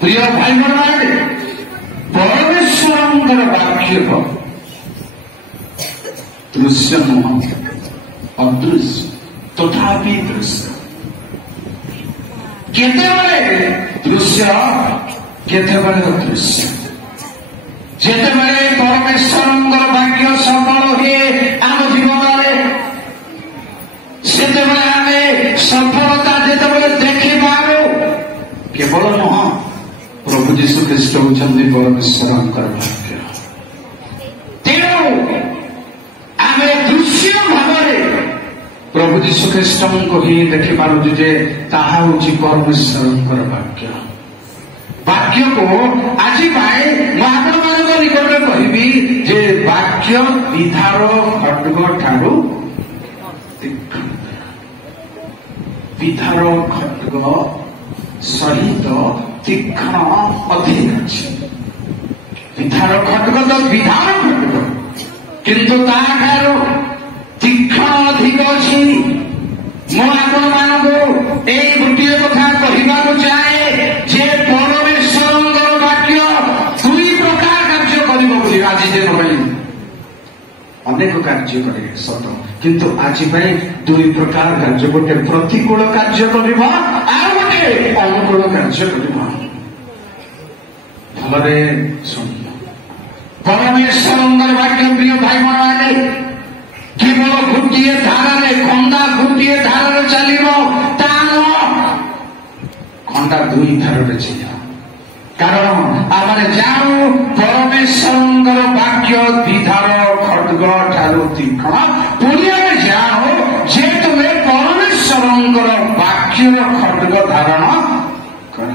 प्रिय भाई बहन परमेश्वर वाक्य दृश्य नुह अदृश्य तथापि दृश्य केतेबेले दृश्य केतेबेले अदृश्य जेतेबेले परमेश्वर वाक्य सफल हुए आम जीवन सेतेबेले आमे सफलता जेतेबेले देखिबारो केवल नुह प्रभु जीशु ख्रीष्ट होउछन्ति परमेश्वर वाक्य तेणु आमे दृश्य भाव प्रभु जीशु ख्रीष्ट को ही देखि पारुछु जे ताहा होछि परमेश्वर वाक्य वाक्य को आज महापुर निकट में कहबी जे वाक्य विधार खड्ग ठारू विधार खड्ग सहित तीक्ष्ण अधिक अच्छी विधार खड्ग तो विधार खड्ग किंतु ताठारू तीक्ष्ण अधिक अच्छी मु आपण मानक एक गोटे कथा कहवाक चाहे जे परमेश्वर वाक्य दुई प्रकार कार्य कर आज दिन अनेक कार्य करे सत किंतु आज दुई प्रकार कार्य गोटे प्रतिकूल कार्य कर गोटे अनुकूल कार्य कर भलरे शुण परमेश्वर वाक्य प्रिय भाई माने केवल गोटे धारे खंडा गोटे धारे चलो खंडा दुई धारे चल कारण आम जाऊ परमेश्वर वाक्य द्विधार खड्ग ठारू तीक्ष्ण पुण्य जाओ जे तुम्हें परमेश्वर वाक्य खड्ग धारण कर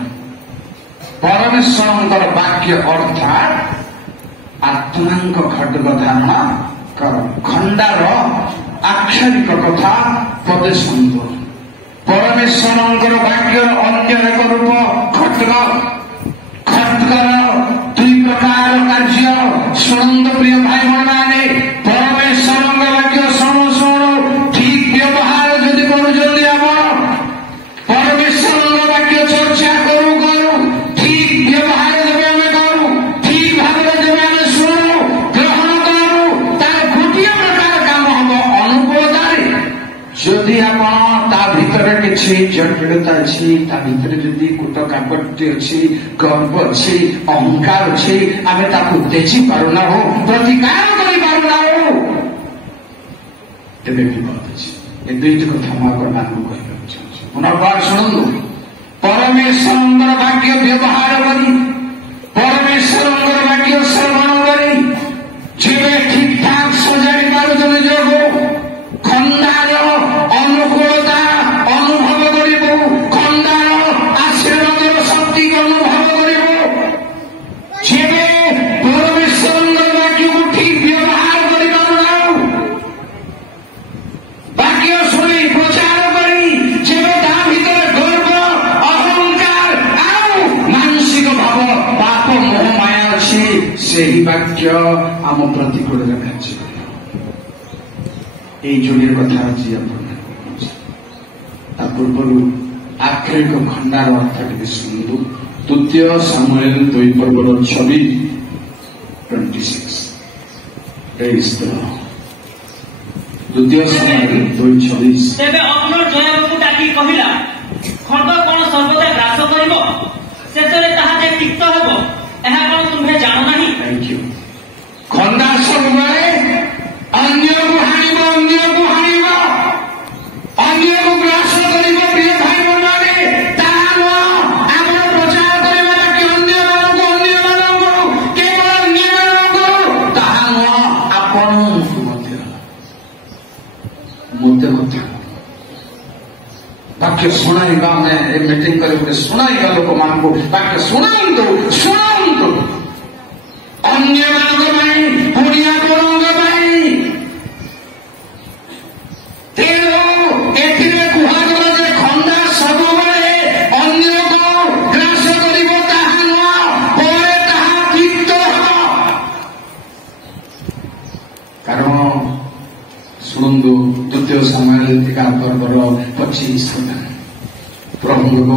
परमेश्वर वाक्य अर्थात आत्मा खड्ग धारण कर खंडार आक्षरिक कथा पदे सुंदर परमेश्वर वाक्य अन्य एक रूप खड्ग खड्गर दुई प्रकार कार्य शुणु प्रिय भाई माने परमेश्वर वाक्य शुणु शुणु ठीक व्यवहार जदि करुचंदी आपण परमेश्वर वाक्य चर्चा करू करू ठीक व्यवहार जब आम करू ठीक भाव जब आम शुणु ग्रहण करू तार गोटे प्रकार काम हम अनुकूलतार जदि आपण किसी जटिलता अच्छी जदि कूट कापट्य अच्छी गर्व अच्छी अहंकार अच्छी आम देखी पारुना हो प्रतिकार कर पारुना हो तेरे विपद अच्छी दुईट कथा मान कह पुनर्बार शुणु परमेश्वर वाक्य व्यवहार करी परमेश्वर वाक्य श्रवण करी जे ठीक ठाक सजाड़ी पार निजक खंडार अनुकूलता अनुभव करू खंडार आशीर्वाद शक्ति अनुभव करू परमेश्वर वाक्य को ठीक व्यवहार कर वाक्य शुणी प्रचार करी भर गर्व अहंकार आउ मानसिक भाव पाप मोह माया अच्छी से वाक्य आम प्रतिकूल कार्य जोड़े कथा अच्छी पूर्व आक्षरिक खंडार अर्थ टे शुणु द्वितीय सामुएल 2 पर्व 26 द्वितीय सामुएल 2:26 तेबे अब्नेर जोआबକୁ डाकी कहिला खड्ग कोन सर्वदा ग्रास करिवो सेतरे ताहा जे तिक्त हेबो एहा कोन तुमे जानो नाही थैंक यू खंडा सबले अन्य को हानिबो अन्य को ग्रास करिवो प्रिय भाई बहन ताहा आपण प्रचार करिबा कि अन्य मानक केवल अन्य मानक ताहा आपण मध्य कथा वाक्य शुणाइबा में मीटिंग कर शुणाइबा लोक मान को वाक्य शुणाइंतु अन्य मानक पुण्य करूंगा खंडा सब अन्य को ग्रास कारण शुणु द्वितीय सामुएल 11 पर्व 25 प्रभु को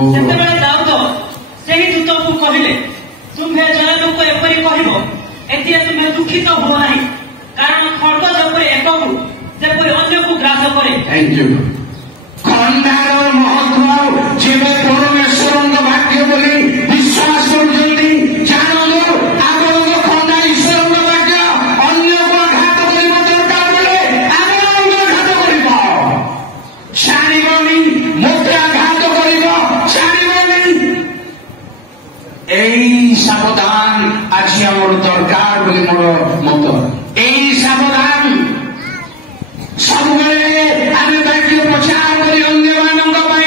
ବ୍ୟଥିତ ହୁଅ ନାହିଁ, କାରଣ ଖଡ୍ଗ ଯେପରି ଏକକୁ ଯେପରି ଅନ୍ୟକୁ ଗ୍ରାସ କରେ। Thank you. ଖଣ୍ଡାର ମହତ୍ଵ ଯେବେ ପରମେଶ୍ୱରଙ୍କ ବାକ୍ୟ ବୋଲି ବିଶ୍ୱାସ କରୁଛନ୍ତି, ଜାଣନ୍ତୁ ଆପଣଙ୍କ ଖଣ୍ଡା ଈଶ୍ୱରଙ୍କ ବାକ୍ୟ। ଅନ୍ୟକୁ ଆଘାତ କରିବ ଦରକାର ବେଳେ ଆପଣଙ୍କ ଆଘାତ କରିବ, ଛାଡ଼ିବନି। ମୋତେ ଆଘାତ କରିବ, ଛାଡ଼ିବନି। ଏଇ ସାବଧାନ ଆଜି ଆମର ଦରକାର ବୋଲି ମୋର ମତ। ଏଇ ସାବଧାନ ସବୁବେଳେ ଆମେ ବାକ୍ୟ ପ୍ରଚାର କରି ଅନ୍ୟମାନଙ୍କ ପାଇଁ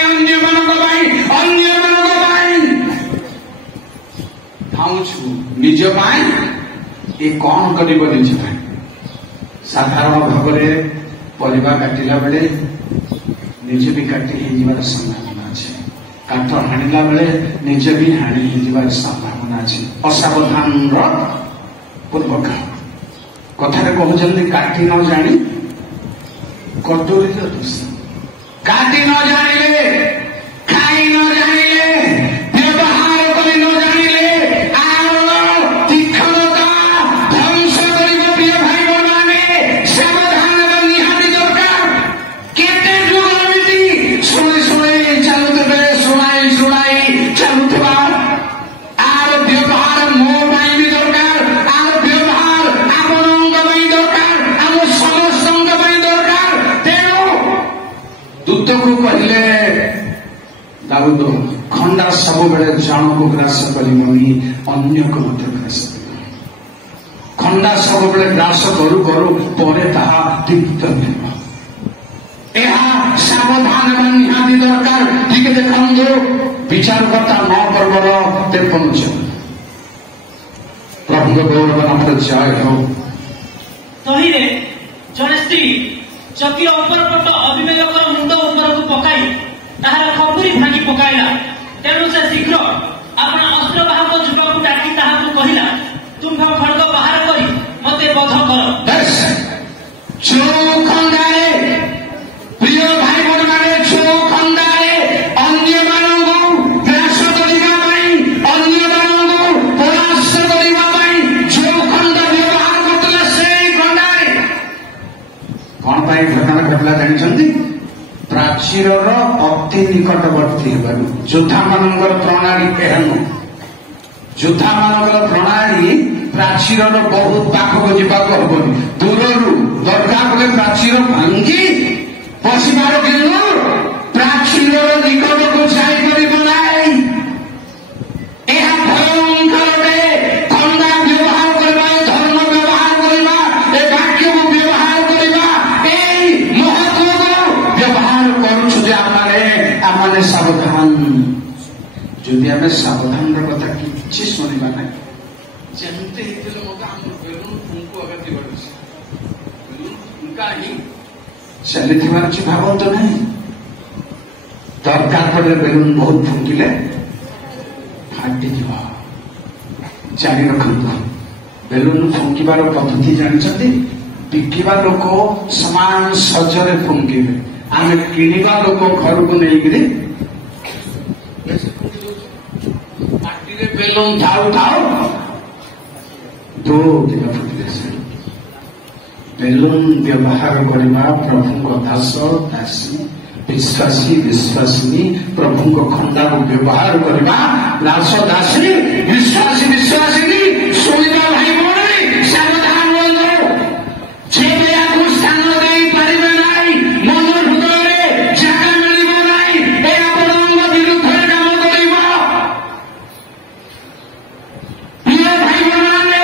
ଥାଉଛୁ, ନିଜ ପାଇଁ ଏ କଣ କରିବ? ନିଜ ପାଇଁ। ସାଧାରଣ ଭାବରେ ପରିବା କାଟିଲା ବେଳେ ନିଜେ ବି କାଟି ହେଇଯିବାର ସମ୍ଭାବନା ଅଛି, କାଠ ହାଣିଲା ବେଳେ ନିଜେ ବି ହାଣି ହେଇଯିବାର ସମ୍ଭାବନା ଅଛି। ଅସାବଧାନର ପୂର୍ବକ କଥାରେ କହୁଛନ୍ତି, କାଟି ନ ଜାଣି କଦଳୀର ଦୋଷ। କାଟି ନ ଜାଣିଲେ, ଖାଇ ନ ଜାଣିଲେ, ବ୍ୟବହାର କରି ନ ଜାଣିଲେ ଆର ତୀକ୍ଷ୍ଣତା ଧ୍ୱଂସ କରିବ। ପ୍ରିୟ ଭାଇ ମାନେ, ସାବଧାନର ନିହାତି ଦରକାର। କେତେ ଯୁଗ ଏମିତି ଶୁଣାଇ ଚାଲୁଥିବେ, ଶୁଣାଇ ଚାଲୁଥିବା। ଆର ବ୍ୟବହାର ମୋ ପାଇଁ ବି ଦରକାର, ଆର ବ୍ୟବହାର ଆପଣଙ୍କ ପାଇଁ ଦରକାର, ଆମ ସମସ୍ତଙ୍କ ପାଇଁ ଦରକାର। ତେଣୁ ଦୂତକୁ କହିଲେ ଦାଉଦ, ଖଣ୍ଡା ସବୁବେଳେ ଜଣକୁ ଗ୍ରାସ କରିବନି, ଅନ୍ୟକୁ ମଧ୍ୟ ଗ୍ରାସ କରିବ। ଖଣ୍ଡା ସବୁବେଳେ ଗ୍ରାସ କରୁ କରୁ ପରେ ତାହା ଦୀପ୍ତ ହେବ। ଏହା ସାବଧାନ ହେବା ନିହାତି ଦରକାର। ଟିକେ ଦେଖନ୍ତୁ ବିଚାରକର୍ତ୍ତା 9 ପର୍ବର 53। ପ୍ରଭୁଙ୍କ ଗୌରବ ନାମରେ ଜୟ ହେଉ। ତହିଁରେ ଜଣେ ସ୍ତ୍ରୀ ଚକିର ଉପର ପଟ ଅବିବେକର ମୁଣ୍ଡ ଉପରକୁ ପକାଇ ତାହାର ଖପୁରି ଭାଙ୍ଗି ପକାଇଲା। ତେଣୁ ସେ ଶୀଘ୍ର ଆପଣ ଅସ୍ତ୍ରବାହକ ଯୁବକକୁ ଡାକି ତାହାକୁ କହିଲା, ତୁମ୍ଭ ଖଡ୍ଗ ବାହାର କରି ମୋତେ ବଧ କର। ଯୋଉ ଖଣ୍ଡାରେ, ପ୍ରିୟ ଭାଇ ଭଉଣୀମାନେ, ଯୋଉ ଖଣ୍ଡାରେ ଅନ୍ୟମାନଙ୍କୁ ଗ୍ରାସ କରିବା ପାଇଁ, ଅନ୍ୟମାନଙ୍କୁ ପରାସ୍ତ କରିବା ପାଇଁ ଯୋଉ ଖଣ୍ଡା ବ୍ୟବହାର କରୁଥିଲା, ସେଇ ଖଣ୍ଡାରେ କଣ ପାଇଁ ଘଟଣା ଘଟିଲା ଜାଣିଛନ୍ତି? ପ୍ରାଚୀରର ଅତି ନିକଟବର୍ତ୍ତୀ ହେବାରୁ। ଯୋଦ୍ଧାମାନଙ୍କର ପ୍ରଣାଳୀ ଏହା ନୁହେଁ। ଯୋଦ୍ଧାମାନଙ୍କର ପ୍ରଣାଳୀ ପ୍ରାଚୀରର ବହୁତ ପାଖକୁ ଯିବାକୁ ହବନି, ଦୂରରୁ ଦରକାର କଲେ ପ୍ରାଚୀର ଭାଙ୍ଗି ପଶିବାର, କିନ୍ତୁ ପ୍ରାଚୀରର ନିକଟକୁ ଯାଇପାରିବ ନାହିଁ। ଏହା ଭୟଙ୍କର। ଖଣ୍ଡା ବ୍ୟବହାର କରିବା, ଧର୍ମ ବ୍ୟବହାର କରିବା, ଏ ବାକ୍ୟକୁ ବ୍ୟବହାର କରିବା, ଏଇ ମହତ୍ଵକୁ ବ୍ୟବହାର କରୁଛୁ ଯେ ଆମମାନେ ସାବଧାନ। ଯଦି ଆମେ ସାବଧାନର କଥା କିଛି ଶୁଣିବା ନାହିଁ, ଯେମିତି ହେଇଥିଲେ ମଧ୍ୟ ଆମର ବେଲୁନ ଫୁଙ୍କୁ ଆଘାତି ବାଢୁଛି। ବେଲୁନ ଫୁଙ୍କା ହିଁ ଚାଲିଥିବାର କିଛି ଭାବନ୍ତୁ ନାହିଁ। ଦରକାର ପଡ଼ିଲେ ବେଲୁନ ବହୁତ ଫୁଙ୍କିଲେ ଫାଟିଯିବ। ଜାଣି ରଖନ୍ତୁ, ବେଲୁନ ଫୁଙ୍କିବାର ପଦ୍ଧତି ଜାଣିଛନ୍ତି? ବିକିବା ଲୋକ ସମାନ ସଜରେ ଫୁଙ୍କିବେ, ଆମେ କିଣିବା ଲୋକ ଘରକୁ ନେଇକିରି ପାଟିରେ ବେଲୁନ ଥାଉ ଦିନ ଫୁଟିଲେ। ବେଲୁନ ବ୍ୟବହାର କରିବା ପ୍ରଭୁଙ୍କ ଦାସ ଦାସୀ, ବିଶ୍ୱାସିନୀ ପ୍ରଭୁଙ୍କ ଖଣ୍ଡାକୁ ବ୍ୟବହାର କରିବା ଦାସ ଦାସୀ, ବିଶ୍ୱାସିନୀ ଶୁଣିବା ଭାଇ ଭଉଣୀ, ସାବଧାନ ହୁଅନ୍ତୁ। ଯେବେ ଆକୁ ସ୍ଥାନ ଦେଇପାରିବେ ନାହିଁ, ମନ ହୃଦୟରେ ଜାଗା ମିଳିବ ନାହିଁ, ଏ ଆପଣଙ୍କ ବିରୁଦ୍ଧରେ କାମ କରିବ। ପ୍ରିୟ ଭାଇ ଭଉଣୀମାନେ,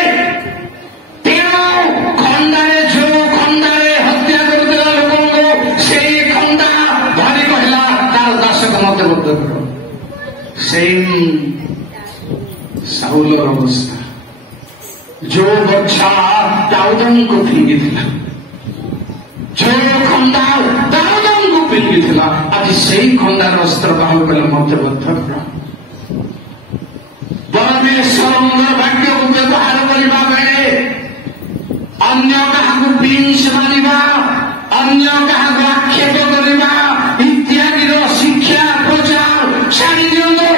ତେଣୁ ଖଣ୍ଡାରେ, ଯୋଉ ଖଣ୍ଡାରେ ହତ୍ୟା କରୁଥିବା ଲୋକଙ୍କୁ ସେଇ ଖଣ୍ଡା ଧରି କହିଲା ତାର ଦାସକ ମତେ ବଦ୍ଧ କର। ସେଇ ସାଉଲର ଅବସ୍ଥା, ଯୋଉ ବର୍ଷା ଦାଉଦଙ୍କୁ ଫିଙ୍ଗିଥିଲା, ଯୋଉ ଖଣ୍ଡା ଦାଉଦଙ୍କୁ ଫିଙ୍ଗିଥିଲା, ଆଜି ସେଇ ଖଣ୍ଡାର ଅସ୍ତ୍ର ବାହାର କଲେ ମତେ ବଦ୍ଧ କର। ପରମେଶ୍ୱରଙ୍କ ବାକ୍ୟକୁ ବ୍ୟବହାର କରିବା ବେଳେ ଅନ୍ୟ କାହାକୁ ପିଞ୍ଚ ମାରିବା, ଅନ୍ୟ କାହାକୁ ଆକ୍ଷେପ କରିବା ଇତ୍ୟାଦିର ଶିକ୍ଷା ପ୍ରଚାର ଛାଡ଼ି ଦିଅନ୍ତୁ,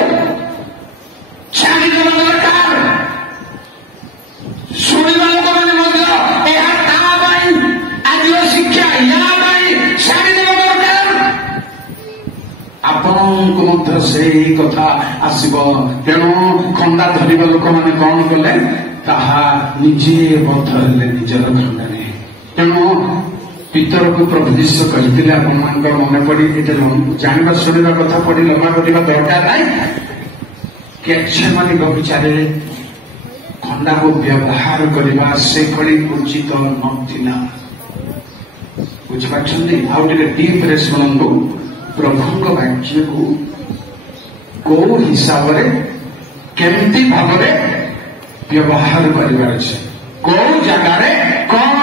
ଛାଡ଼ିଦେବା ଦରକାର। ଶୁଣିବା ଲୋକମାନେ ମଧ୍ୟ କଥା ଆସିବ। ତେଣୁ ଖଣ୍ଡା ଧରିବା ଲୋକମାନେ କଣ କଲେ, ତାହା ନିଜେ ବଧ ହେଲେ ନିଜର ଖଣ୍ଡାରେ। ତେଣୁ ପିତରକୁ ପ୍ରଭୁ ଯୀଶୁ କହିଥିଲେ, ଆପଣମାନଙ୍କର ମନେ ପଡି ଏତେ ଜାଣିବା ଶୁଣିବା କଥା ପଡି ଲମ୍ବା କରିବା ଦରକାର ନାହିଁ। ଗେଥସେମାନି ବଗିଚାରେ ଖଣ୍ଡାକୁ ବ୍ୟବହାର କରିବା ସେଭଳି ଉଚିତ ନଥିଲା। ବୁଝିପାରୁଛନ୍ତି? ଆଉ ଟିକେ ଡିପ୍ରେ ଶୁଣନ୍ତୁ, ପ୍ରଭୁଙ୍କ ବାକ୍ୟକୁ କୋଉ ହିସାବରେ କେମିତି ଭାବରେ ବ୍ୟବହାର କରିବାର ଅଛି, କୋଉ ଜାଗାରେ କଣ,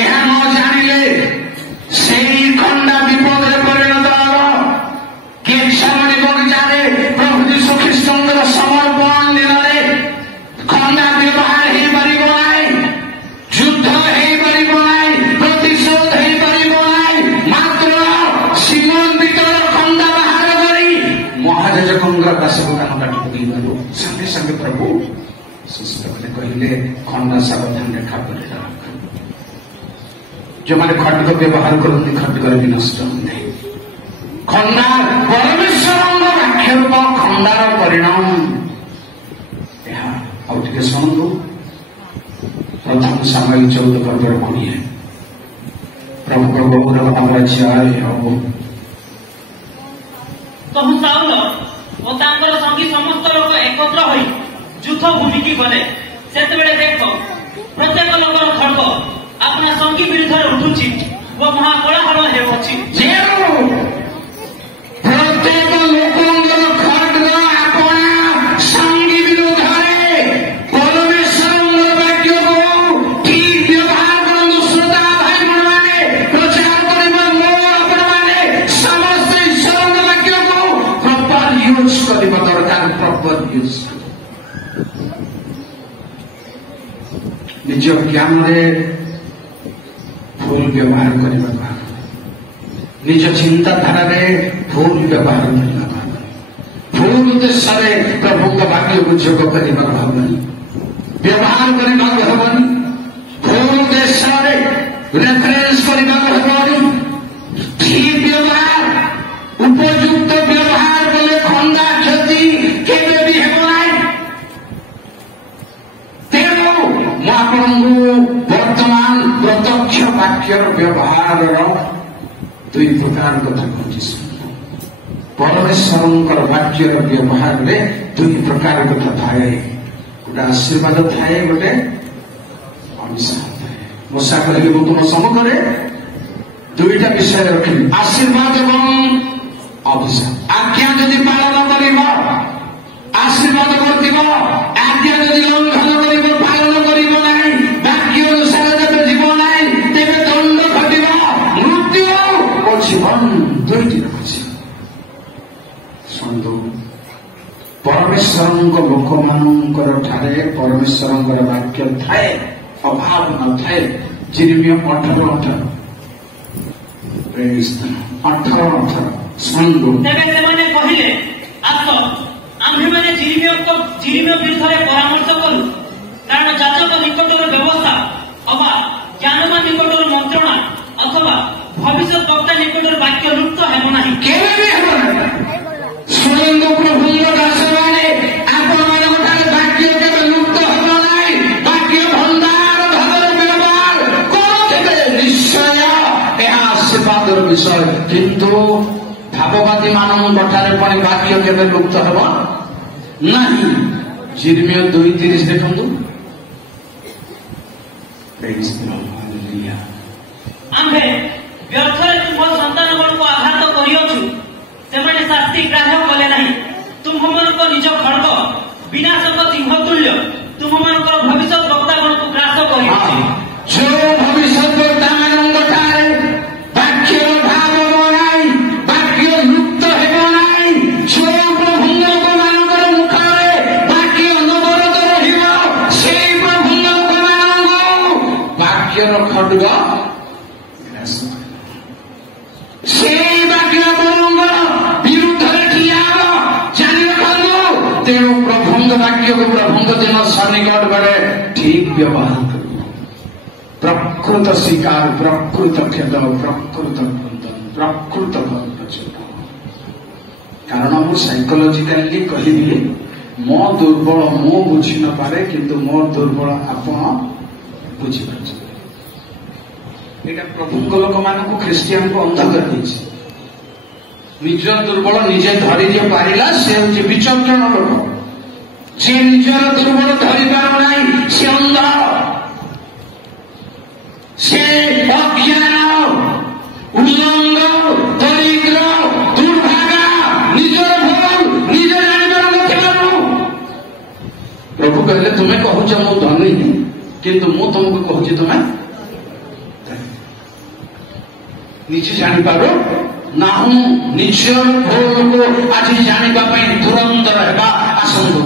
ଏହା ନ ଜାଣିଲେ ସେଇ ଖଣ୍ଡା ବିପଦରେ ପରିଣତ ହେବ। ଗେଥସେମାନି ବଗିଚାରେ ପ୍ରଭୁ ଯୀଶୁ ଖ୍ରୀଷ୍ଟଙ୍କର ସମର୍ପଣ ଦିନରେ ଖଣ୍ଡା ବ୍ୟବହାର ହେଇପାରିବ ନାହିଁ, ଯୁଦ୍ଧ ହେଇପାରିବ ନାହିଁ, ପ୍ରତିଶୋଧ ହେଇପାରିବ ନାହିଁ। ମାତ୍ର ସିମୋନ ପିତର ଖଣ୍ଡା ବାହାର କରି ମହାଯାଜକଙ୍କର ଦାସଙ୍କ କାମ କାଟି ପକେଇବାରୁ ସାଙ୍ଗେ ସାଙ୍ଗେ ପ୍ରଭୁ ସୁସ୍ଥ କହିଲେ, ଖଣ୍ଡା ସାବଧାନରେ ଖାପରେ ରଖ। ଯେଉଁମାନେ ଖଣ୍ଡକ ବ୍ୟବହାର କରନ୍ତି ଖଣ୍ଡକରେ ବି ନଷ୍ଟ ହୁଏ। ଖଣ୍ଡା ପରମେଶ୍ୱରଙ୍କ ବାକ୍ୟ ରୂପ ଖଣ୍ଡାର ପରିଣାମ ଏହା। ଆଉ ଟିକେ ଶୁଣନ୍ତୁ, ପ୍ରଥମ ସାମୁଏଲ 14:20 ପ୍ରଭୁଙ୍କ ଗୌରବ ଆମର ଜୟ ହଉ। ତହୁ ସାଉଲ ଓ ତାଙ୍କର ସଙ୍ଗୀ ସମସ୍ତ ଲୋକ ଏକତ୍ର ହୋଇ ଯୁଦ୍ଧ ଭୂମିକି ଗଲେ। ସେତେବେଳେ ଦେଖ, ପ୍ରତ୍ୟେକ ଲୋକର ଖଡ୍ଗ ଆପଣା ସଙ୍ଗୀ ବିରୁଦ୍ଧରେ ଉଠୁଛି ଓ ମହାକୋଳାହଳ ହେଉଅଛି। ପ୍ରତ୍ୟେକ ଲୋକଙ୍କର ଖଡ୍ଗ ଆପଣା ସଙ୍ଗୀ ବିରୁଦ୍ଧରେ ପରମେଶ୍ୱରଙ୍କ ବାକ୍ୟକୁ ଠିକ୍ ବ୍ୟବହାର କରନ୍ତୁ। ଶ୍ରୋତା ଭାଇ ଭଉଣୀମାନେ, ପ୍ରଚାର କରିବା ମୋ ଆପଣମାନେ ସମସ୍ତେ ଈଶ୍ୱରଙ୍କ ବାକ୍ୟକୁ ପ୍ରପର ୟୁଜ୍ କରିବା ଦରକାର। ପ୍ରପର ୟୁଜ୍ ନିଜ ଜ୍ଞାନରେ ଭୁଲ ବ୍ୟବହାର କରିବା, ନିଜ ଚିନ୍ତାଧାରାରେ ଭୁଲ ବ୍ୟବହାର କରିବା, ଭୁଲ ଉଦ୍ଦେଶ୍ୟରେ ପ୍ରଭୁଙ୍କ ବାକ୍ୟକୁ ଯୋଗ କରିବା ଭାବନି, ବ୍ୟବହାର କରିବାକୁ ହେବନି। ଭୁଲ ଉଦ୍ଦେଶ୍ୟରେ ରେଫରେନ୍ସ କରିବାକୁ ହେବନି। ଠିକ୍ ବ୍ୟବହାର, ଉପଯୁକ୍ତ ବ୍ୟବହାର କଲେ ଖଣ୍ଡା କ୍ଷତି କେବେ ବି ହେବ ନାହିଁ। ତେଣୁ ମୁଁ ଆପଣଙ୍କୁ ବର୍ତ୍ତମାନ ପ୍ରତ୍ୟକ୍ଷ ବାକ୍ୟର ବ୍ୟବହାରର ଦୁଇ ପ୍ରକାର କଥା କହୁଛି। ପରମେଶ୍ୱରଙ୍କର ବାକ୍ୟର ବ୍ୟବହାରରେ ଦୁଇ ପ୍ରକାର କଥା ଥାଏ। ଗୋଟେ ଆଶୀର୍ବାଦ ଥାଏ, ଗୋଟେ ଅଭିଶାପ ଥାଏ। ମୂଷା କହିଲେ, ମୁଁ ତୁମ ସମ୍ମୁଖରେ ଦୁଇଟା ବିଷୟ ରଖିବି, ଆଶୀର୍ବାଦ ଏବଂ ଅଭିଶାପ। ଆଜ୍ଞା ଯଦି ପାଳନ କରିବ ଆଶୀର୍ବାଦ କରିଥିବ, ଆଜ୍ଞା ଯଦି ଲଙ୍ଘନ କରିବ, ପାଳନ କରିବ ନାହିଁ, ବାକ୍ୟ ଅନୁସାରେ ଯେବେ ଯିବ ନାହିଁ, ତେବେ ଦଣ୍ଡ ଘଟିବ, ମୃତ୍ୟୁ ଓ ଜୀବନ ଦୁଇଟି ରହୁଛି। ଶୁଣନ୍ତୁ, ପରମେଶ୍ୱରଙ୍କ ଲୋକମାନଙ୍କର ଠାରେ ପରମେଶ୍ୱରଙ୍କର ବାକ୍ୟ ଥାଏ, ଅଭାବ ନଥାଏ। ଯେରେମିୟା 18:18 ଶୁଣନ୍ତୁ। ତେବେ ସେମାନେ କହିଲେ, ଆସ ଆମ୍ଭେମାନେ ଜିରିମିୟ ବିରୁଦ୍ଧରେ ପରାମର୍ଶ କଲୁ, କାରଣ ଯାଜକ ନିକଟରୁ ବ୍ୟବସ୍ଥା ଅବା ଜ୍ଞାନମାନ ନିକଟରୁ ମନ୍ତ୍ରଣା ଅଥବା ଭବିଷ୍ୟତ ବକ୍ତା ନିକଟରୁ ବାକ୍ୟ ଲୁପ୍ତ ହେବ ନାହିଁ, କେବେ ବି ହେବ ନାହିଁ। ଶୁଣନ୍ତୁ ପ୍ରଭୁଙ୍କ ଦାସମାନେ, ଆପଣମାନଙ୍କ ଠାରେ ବାକ୍ୟ କେବେ ଲୁପ୍ତ ହେବ ନାହିଁ। ବାକ୍ୟ ଭଣ୍ଡାର ଭାବରେ ବ୍ୟବହାର କରୁଥିବେ, ନିଶ୍ଚୟ ଏହା ଆଶୀର୍ବାଦର ବିଷୟ। କିନ୍ତୁ ଭାବବାଦୀ ମାନଙ୍କ ଠାରେ ପୁଣି ବାକ୍ୟ କେବେ ଲୁପ୍ତ ହେବ ନାହିଁ। ଯେରେମିୟା 2:30 ଦେଖନ୍ତୁ। ଆମ୍ଭେ ବ୍ୟର୍ଥରେ ତୁମ୍ଭ ସନ୍ତାନମାନଙ୍କୁ ଆଘାତ କରିଅଛୁ, ସେମାନେ ଶାସ୍ତି ଗ୍ରାହ୍ୟ କଲେ ନାହିଁ। ତୁମ୍ଭମାନଙ୍କ ନିଜ ଖଡ୍ଗ ବିନାଶକ ସିଂହ ତୁଲ୍ୟ ତୁମ୍ଭମାନଙ୍କର ଭବିଷ୍ୟତ ବକ୍ତାଗଣକୁ ଗ୍ରାସ କରିଅଛି। ଯେଉଁ ଭବିଷ୍ୟତ ବକ୍ତାମାନଙ୍କ ଠାରେ ବାକ୍ୟର ଭାବ ହେବ ନାହିଁ, ବାକ୍ୟ ଲୁପ୍ତ ହେବ ନାହିଁ, ଯେଉଁ ପ୍ରଭୁଙ୍କ ଲୋକମାନଙ୍କର ମୁଖରେ ବାକ୍ୟ ଅନବରତ ରହିବ, ସେଇ ପ୍ରଭୁଙ୍କ ଲୋକମାନଙ୍କୁ ବାକ୍ୟର ଖଡ୍ଗ ସେଇ ବାକ୍ୟ ଆପଣଙ୍କର ବିରୁଦ୍ଧରେ ଠିଆ ହେବ। ଜାଣି ରଖନ୍ତୁ, ତେଣୁ ପ୍ରଭୁଙ୍କ ବାକ୍ୟକୁ ପ୍ରଭୁଙ୍କ ଦିନ ସନ୍ନିକଟ ବେଳେ ଠିକ୍ ବ୍ୟବହାର କରିବ। ପ୍ରକୃତ ଶିକାର, ପ୍ରକୃତ କ୍ଷେତ, ପ୍ରକୃତ କ୍ରୋଧ, ପ୍ରକୃତ ଗର୍ବ। କାରଣ ମୁଁ ସାଇକୋଲୋଜିକାଲି କହିବି ମୋ ଦୁର୍ବଳ ମୁଁ ବୁଝି ନପାରେ କିନ୍ତୁ ମୋ ଦୁର୍ବଳ ଆପଣ ବୁଝିପାରୁଛନ୍ତି। ଏଇଟା ପ୍ରଭୁଙ୍କ ଲୋକମାନଙ୍କୁ ଖ୍ରୀଷ୍ଟିଆନକୁ ଅନ୍ଧ କରିଦେଇଛି। ନିଜ ଦୁର୍ବଳ ନିଜେ ଧରି ଯିଏ ପାରିଲା ସେ ହେଉଛି ବିଚକ୍ଷଣ ଲୋକ। ଯିଏ ନିଜର ଦୁର୍ବଳ ଧରି ପାରୁନାହିଁ ସେ ଅନ୍ଧ, ସେ ଅଜ୍ଞାନ, ଉଲ୍ଲଙ୍ଘ, ଦରିଦ୍ର, ଦୁର୍ଭାଗା, ନିଜର ଭଲ ନିଜେ ଜାଣିପାରୁନଥିବାରୁ। ପ୍ରଭୁ କହିଲେ ତୁମେ କହୁଛ ମୁଁ ଧନୀ କିନ୍ତୁ ମୁଁ ତୁମକୁ କହୁଛି ତୁମେ ନିଜେ ଜାଣିପାରୁ ନାହୁଁ। ନିଜର ଭୁଲକୁ ଆଜି ଜାଣିବା ପାଇଁ ତୁରନ୍ତର ହେବା ଆସନ୍ତୁ।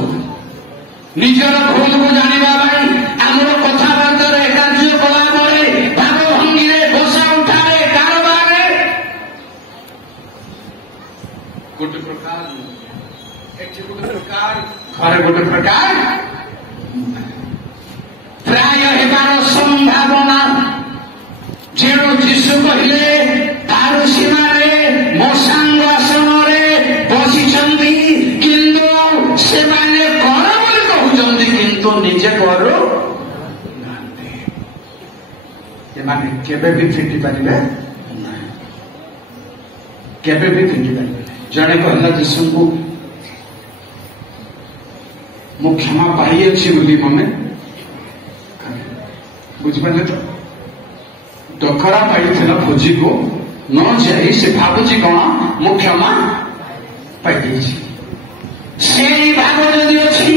ନିଜର ଭୁଲକୁ ଜାଣିବା ପାଇଁ ଆମର କଥାବାର୍ତ୍ତାରେ କାର୍ଯ୍ୟ କଳାପରେ ଭାବ ଭଙ୍ଗୀରେ ବସା ଉଠାରେ କାରବାରରେ ଗୋଟେ ପ୍ରକାର, ଏଠି ଗୋଟେ ପ୍ରକାର, ଘରେ ଗୋଟେ ପ୍ରକାର ପ୍ରାୟ ହେବାର ସମ୍ଭାବନା। ଯେଣୁ ଯୀଶୁ କହିଲେ ତାର ସୀମାରେ ମୋ ସାଙ୍ଗ ଆସନରେ ବସିଛନ୍ତି କିନ୍ତୁ ସେମାନେ କର ବୋଲି କହୁଛନ୍ତି କିନ୍ତୁ ନିଜେ କରୁ ନାହାନ୍ତି। ଏମାନେ କେବେ ବି ଫିଟି ପାରିବେ ନାହିଁ, କେବେ ବି ଫିଟି ପାରିବେ। ଜଣେ କହିଲା ଯୀଶୁଙ୍କୁ ମୁଁ କ୍ଷମା ପାଇଅଛି ବୋଲି ମନେ ବୁଝିପାରିଲେ ତ? ଡକରା ପାଇଥିଲା ଭୋଜିକୁ ନ ଯାଇ ସେ ଭାବୁଛି କଣ ମୁଁ କ୍ଷମା ପାଇଯାଇଛି। ସେଇ ଭାବ ଯଦି ଅଛି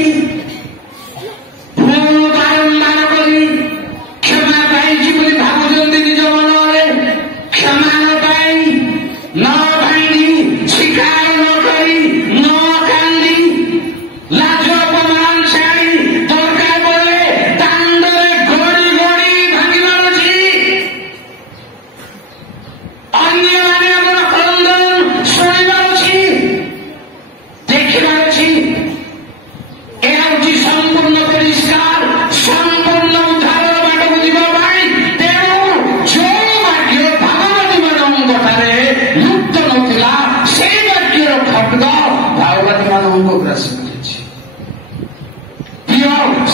ଭୁଲ ବାରମ୍ବାର କରି କ୍ଷମା ପାଇଛି ବୋଲି ଭାବୁଛନ୍ତି ନିଜ ମନରେ, କ୍ଷମା ନ ପାଇ ନ ଭାଙ୍ଗି ସ୍ୱୀକାର ନ କରି ନ କାନ୍ଦି ଲାଜ ଅପମାନ ଛାଡ଼ି ଦରକାର ପଡ଼ିଲେ ଦାଣ୍ଡରେ ଗଡ଼ି ଗଡ଼ି ଭାଙ୍ଗି ମାରୁଛି। ଅନ୍ୟମାନେ ଆମର କ୍ରନ୍ଦନ ଶୁଣିପାରୁଛି, ଦେଖିପାରୁଛି। ଏହା ହେଉଛି ସମ୍ପୂର୍ଣ୍ଣ ପରିଷ୍କାର, ସମ୍ପୂର୍ଣ୍ଣ ଉଦ୍ଧାରର ବାଟକୁ ଯିବା ପାଇଁ। ତେଣୁ ଯେଉଁ ବାକ୍ୟ ଭାବବାଦୀମାନଙ୍କ ଠାରେ ଲୁପ୍ତ ନଥିଲା ସେଇ ବାକ୍ୟର ଖଡ୍ଗ ଭାବବାଦୀମାନଙ୍କୁ ଗ୍ରାସ କରିଛି। ପ୍ରିୟ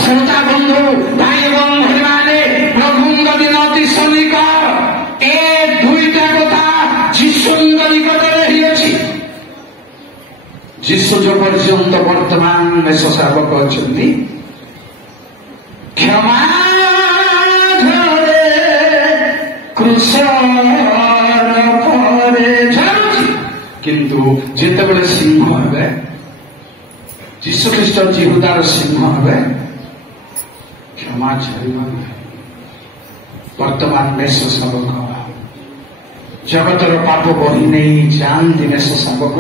ଶ୍ରୋତା ବନ୍ଧୁ, ଭାଇ ଏବଂ ଭଉଣୀମାନେ, ପ୍ରଭୁଙ୍କ ଦିନ ଅତି ସନ୍ନିକଟ। ଏ ଦୁଇଟା କଥା ଯୀଶୁଙ୍କ ନିକଟରେ ରହିଅଛି। ଯୀଶୁ ଯୋଉ ପର୍ଯ୍ୟନ୍ତ ବର୍ତ୍ତମାନ ମେଷ ଶାବକ ଅଛନ୍ତି, କ୍ଷମା ଝରେ କୃଷର ପରେ ଝରୁଛି, କିନ୍ତୁ ଯେତେବେଳେ ସିଂହ ହେବେ, ଯୀଶୁ ଖ୍ରୀଷ୍ଟ ଜିହୁଦାର ସିଂହ ହେବେ, କ୍ଷମା ଝରିବ ନାହିଁ। ବର୍ତ୍ତମାନ ମେଷ ଶାବକ ଜଗତର ପାପ ବହି ନେଇ ଯାଆନ୍ତି ମେଷ ଶାବକ।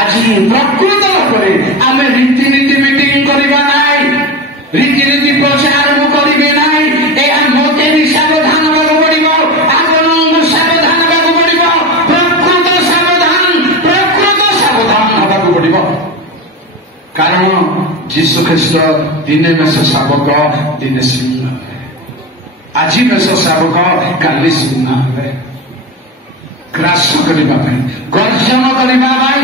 ଆଜି ପ୍ରକୃତ ଭାବରେ ଆମେ ରୀତିନୀତି ମିଟିଂ କରିବା ନାହିଁ, ରୀତିନୀତି ପ୍ରଚାର ମୁଁ କରିବି ନାହିଁ। ଏହା ମୋତେ ବି ସାବଧାନ ହେବାକୁ ପଡ଼ିବ, ଆପଣଙ୍କୁ ସାବଧାନ ହେବାକୁ ପଡ଼ିବ, ପ୍ରକୃତ ସାବଧାନ ହେବାକୁ ପଡ଼ିବ। କାରଣ ଯୀଶୁ ଖ୍ରୀଷ୍ଟ ଦିନେ ମେଷ ଶାବକ ଦିନେ ସିଂହ ହେବେ। ଆଜି ମେଷ ଶାବକ କାଲି ସିଂହ ହେବେ। ଗ୍ରାସ କରିବା ପାଇଁ, ଗର୍ଜନ କରିବା ପାଇଁ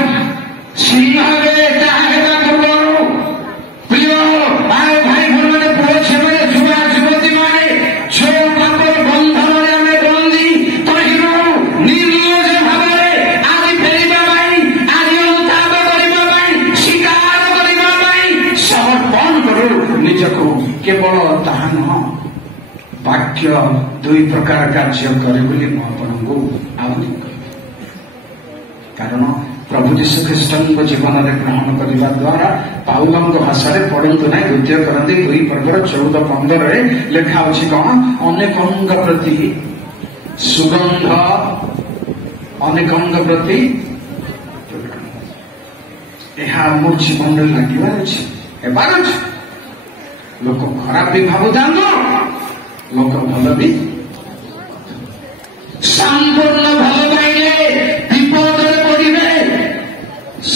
ସିଂହ ହେବେ। ତାହା ହେବା ପୂର୍ବରୁ ପ୍ରିୟ ଭାଇ ଭଉଣୀମାନେ, ପୁଅ ଝିଅମାନେ, ଯୁବା ଯୁବତୀମାନେ, ଯୋଉ ପାପର ବନ୍ଧନରେ ଆମେ ବନ୍ଦୀ ତହିଁରୁ ନିର୍ଲଜ ଭାବରେ ଆଜି ଫେରିବା ପାଇଁ, ଆଜି ଅନୁତାପ କରିବା ପାଇଁ, ସ୍ୱୀକାର କରିବା ପାଇଁ ସମର୍ପଣ କରୁ ନିଜକୁ। କେବଳ ତାହା ନୁହଁ, ବାକ୍ୟ ଦୁଇ ପ୍ରକାର କାର୍ଯ୍ୟ କରେ ବୋଲି ମୁଁ ଆପଣଙ୍କୁ ଆହ୍ୱାନ କରିବି। କାରଣ ପ୍ରଭୁ ଯୀଶୁ ଖ୍ରୀଷ୍ଟଙ୍କ ଜୀବନରେ ଗ୍ରହଣ କରିବା ଦ୍ୱାରା ପାଉଲଙ୍କ ଭାଷାରେ ପଢନ୍ତୁ ନାହିଁ, 2 କରନ୍ତି 2:14-15 ଲେଖା ଅଛି କଣ? ଅନେକଙ୍କ ପ୍ରତି ସୁଗନ୍ଧ, ଅନେକଙ୍କ ପ୍ରତି ଏହା ଆମ ଜୀବନରେ ଲାଗିବାର ଅଛି, ହେବାର ଅଛି। ଲୋକ ଖରାପ ବି ଭାବୁଥାନ୍ତୁ, ଲୋକ ଭଲ ବି। ସମ୍ପୂର୍ଣ୍ଣ ଭଲ ପାଇଲେ ବିପଦରେ ପଡ଼ିବେ,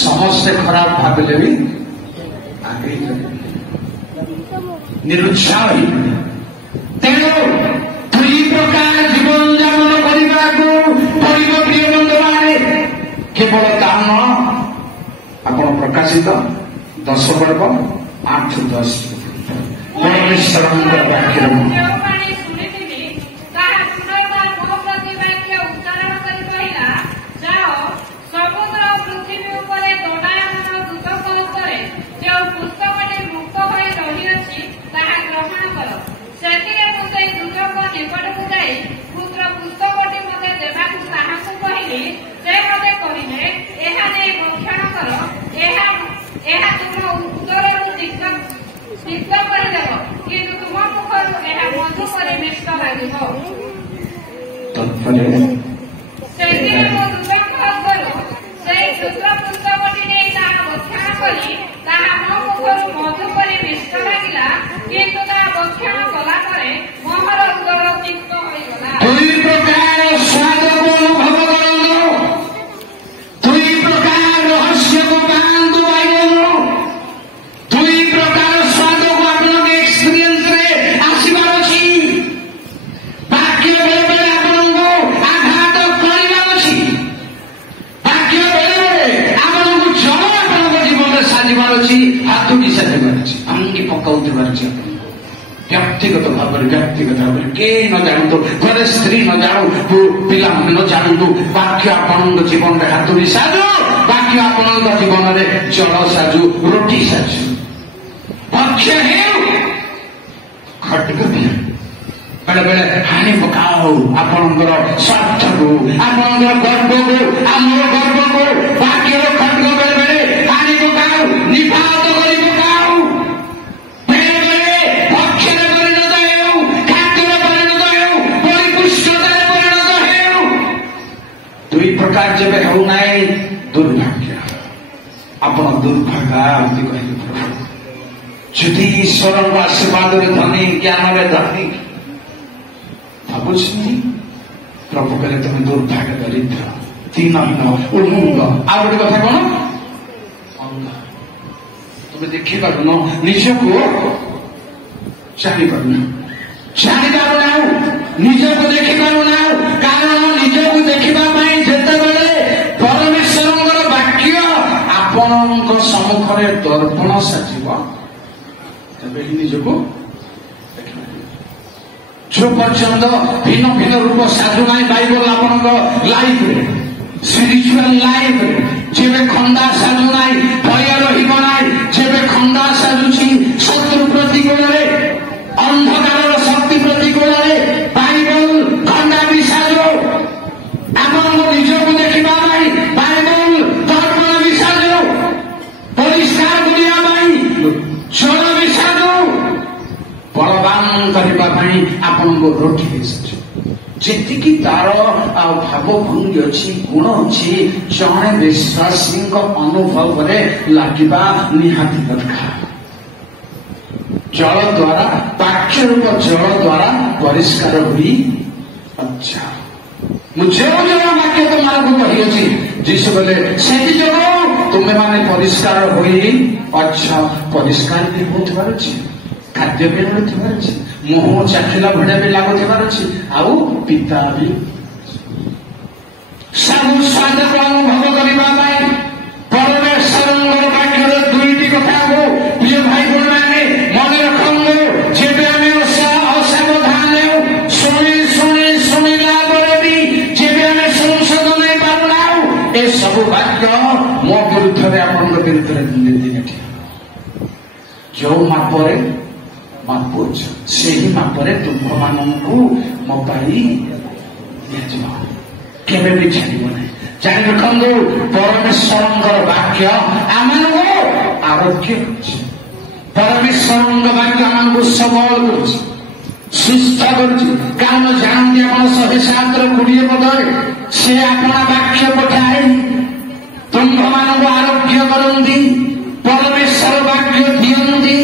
ସମସ୍ତେ ଖରାପ ଭାବିଲେ ବି ଆଗେଇ ଚାଲିବେ, ନିରୁତ୍ସାହ ହେଇଯିବେ। ତେଣୁ ଦୁଇ ପ୍ରକାର ଜୀବନ ଯାପନ କରିବାକୁ ପଡ଼ିବ ପ୍ରିୟ ବନ୍ଧୁମାନେ। କେବଳ ତା ନୁହଁ, ପ୍ରକାଶିତ 10 ପର୍ବ 8-10 ପରମେଶ୍ୱରଙ୍କ ବାକ୍ୟ ବ୍ୟକ୍ତିଗତ ଭାବରେ କେହି ନ ଜାଣନ୍ତୁ, ଘରେ ସ୍ତ୍ରୀ ନ ଜାଣୁ, ପିଲାମାନେ ନ ଜାଣନ୍ତୁ, ବାକ୍ୟ ଆପଣଙ୍କ ଜୀବନରେ ହାତୁଡ଼ି ସାଜୁ, ବାକ୍ୟ ଆପଣଙ୍କ ଜୀବନରେ ଜଳ ସାଜୁ, ରୁଟି ସାଜୁ, ଭକ୍ଷ୍ୟ ହେଉ, ଖଟକ ଦିଅ। ବେଳେ ବେଳେ ହାଣି ପକାଉ ଆପଣଙ୍କର ସ୍ୱାର୍ଥକୁ, ଆପଣଙ୍କର ଗର୍ବକୁ, ଆମର ଗର୍ବକୁ, ବାକ୍ୟର ଖଟକ ବେଳେ ବେଳେ ହାଣି ପକାଉ, ନିପାତ କରି ପକାଉ। ଦୁଇ ପ୍ରକାର ଯେବେ ହେଉନାହିଁ ଦୁର୍ଭାଗ୍ୟ, ଆପଣ ଦୁର୍ଭାଗ୍ୟ କହିଲେ ପ୍ରଭୁ। ଯଦି ଈଶ୍ୱରଙ୍କ ଆଶୀର୍ବାଦରେ ଧନୀ, ଜ୍ଞାନରେ ଧନୀ ଭାବୁଛନ୍ତି, ପ୍ରଭୁ କହିଲେ ତମେ ଦୁର୍ଭାଗ୍ୟ, ଦରିଦ୍ର, ଦିନହୀନ, ଉନ୍ମୁକ୍ତ। ଆଉ ଗୋଟେ କଥା କଣ, ତମେ ଦେଖିପାରୁନ, ନିଜକୁ ଜାଣିପାରୁନ, ଜାଣିପାରୁନାହୁଁ, ନିଜକୁ ଦେଖିପାରୁନାହୁଁ। କାରଣ ନିଜକୁ ଦେଖିବା ପାଇଁ ଯେତେବେଳେ ପରମେଶ୍ୱରଙ୍କର ବାକ୍ୟ ଆପଣଙ୍କ ସମ୍ମୁଖରେ ଦର୍ପଣ ସାଜିବ, ତେବେ ହିଁ ନିଜକୁ ଦେଖିପାରିବେ। ଯୋଉ ପର୍ଯ୍ୟନ୍ତ ଭିନ୍ନ ଭିନ୍ନ ରୂପ ସାଜୁନାହିଁ ବାଇବଲ ଆପଣଙ୍କ ଲାଇଫରେ, ସ୍ପିରିଚୁଆଲ ଲାଇଫରେ, ଯେବେ ଖଣ୍ଡା ସାଜୁନାହିଁ ଭୟ ରହିବ ନାହିଁ। ଯେବେ ଖଣ୍ଡା ସାଜୁଛି ଶତ୍ରୁ ପ୍ରତିକୂଳରେ, ଅନ୍ଧକାରର ଶକ୍ତି ପ୍ରତିକୂଳରେ, ବାଇବଲ ଖଣ୍ଡା ବି ସାଜୁ। ଆପଣଙ୍କ ନିଜକୁ ଦେଖିବା ପାଇଁ ବାଇବଲ ଦର୍ପଣ ବି ସାଜୁ, ପରିଷ୍କାର କରିବା ପାଇଁ ଜଳ ବି ସାଜୁ, ବଳବାନ କରିବା ପାଇଁ ଆପଣଙ୍କୁ ରୋଟି ବି ସାଜୁ। ଯେତିକି ତାର ଭାବଭଙ୍ଗୀ ଅଛି, ଗୁଣ ଅଛି, ଜଣେ ବିଶ୍ୱାସୀଙ୍କ ଅନୁଭବରେ ଲାଗିବା ନିହାତି ଦରକାର। ଜଳ ଦ୍ୱାରା, ବାକ୍ୟ ରୂପ ଜଳ ଦ୍ୱାରା ପରିଷ୍କାର ହୋଇ ଅଛ। ମୁଁ ଯେଉଁ ଯେଉଁ ବାକ୍ୟ ତୁମମାନଙ୍କୁ କହିଅଛି, ଯୀଶୁ କହିଲେ ସେଠି ଯୋଗୁଁ ତୁମେମାନେ ପରିଷ୍କାର ହୋଇ ଅଛ। ପରିଷ୍କାର ବି ହେଉଥିବାର ଅଛି, ଖାଦ୍ୟ ବି ମିଳୁଥିବାର ଅଛି, ମୁହଁ ଚାଖିଲା ଭଳିଆ ବି ଲାଗୁଥିବାର ଅଛି, ଆଉ ପିତା ବି ସବୁ ସ୍ୱାଦକୁ ଅନୁଭବ କରିବା ପାଇଁ ପରମେଶ୍ୱରଙ୍କର ବାକ୍ୟର ଦୁଇଟି କଥାକୁ ପ୍ରିୟ ଭାଇ ଭଉଣୀମାନେ ମନେ ରଖନ୍ତୁ। ଯେବେ ଆମେ ଅସାବଧାନ ଶୁଣିଲା ପରେ ବି ଯେବେ ଆମେ ସଂଶୋଧନ ନେଇପାରୁନାହୁଁ, ଏସବୁ ବାକ୍ୟ ମୋ ବିରୁଦ୍ଧରେ, ଆପଣଙ୍କ ବିରୁଦ୍ଧରେ ଦିନେ ଯୋଉ ମାପରେ ମାପୁଛ, ସେହି ମାପରେ ତୁମ୍ଭମାନଙ୍କୁ ମୋ ପାଇଁ ଦିଆଯିବ, କେବେ ବି ଛାଡ଼ିବ ନାହିଁ। ଜାଣି ରଖନ୍ତୁ, ପରମେଶ୍ୱରଙ୍କର ବାକ୍ୟ ଆମମାନଙ୍କୁ ଆରୋଗ୍ୟ କରୁଛି, ପରମେଶ୍ୱରଙ୍କ ବାକ୍ୟ ଆମମାନଙ୍କୁ ସବଳ କରୁଛି, ସୁସ୍ଥ କରୁଛି। କାରଣ ଜାଣନ୍ତି ଆପଣ 107:20 ପଦରେ ସେ ଆପଣା ବାକ୍ୟ ପଠାଇ ତୁମ୍ଭମାନଙ୍କୁ ଆରୋଗ୍ୟ କରନ୍ତି, ପରମେଶ୍ୱର ବାକ୍ୟ ଦିଅନ୍ତି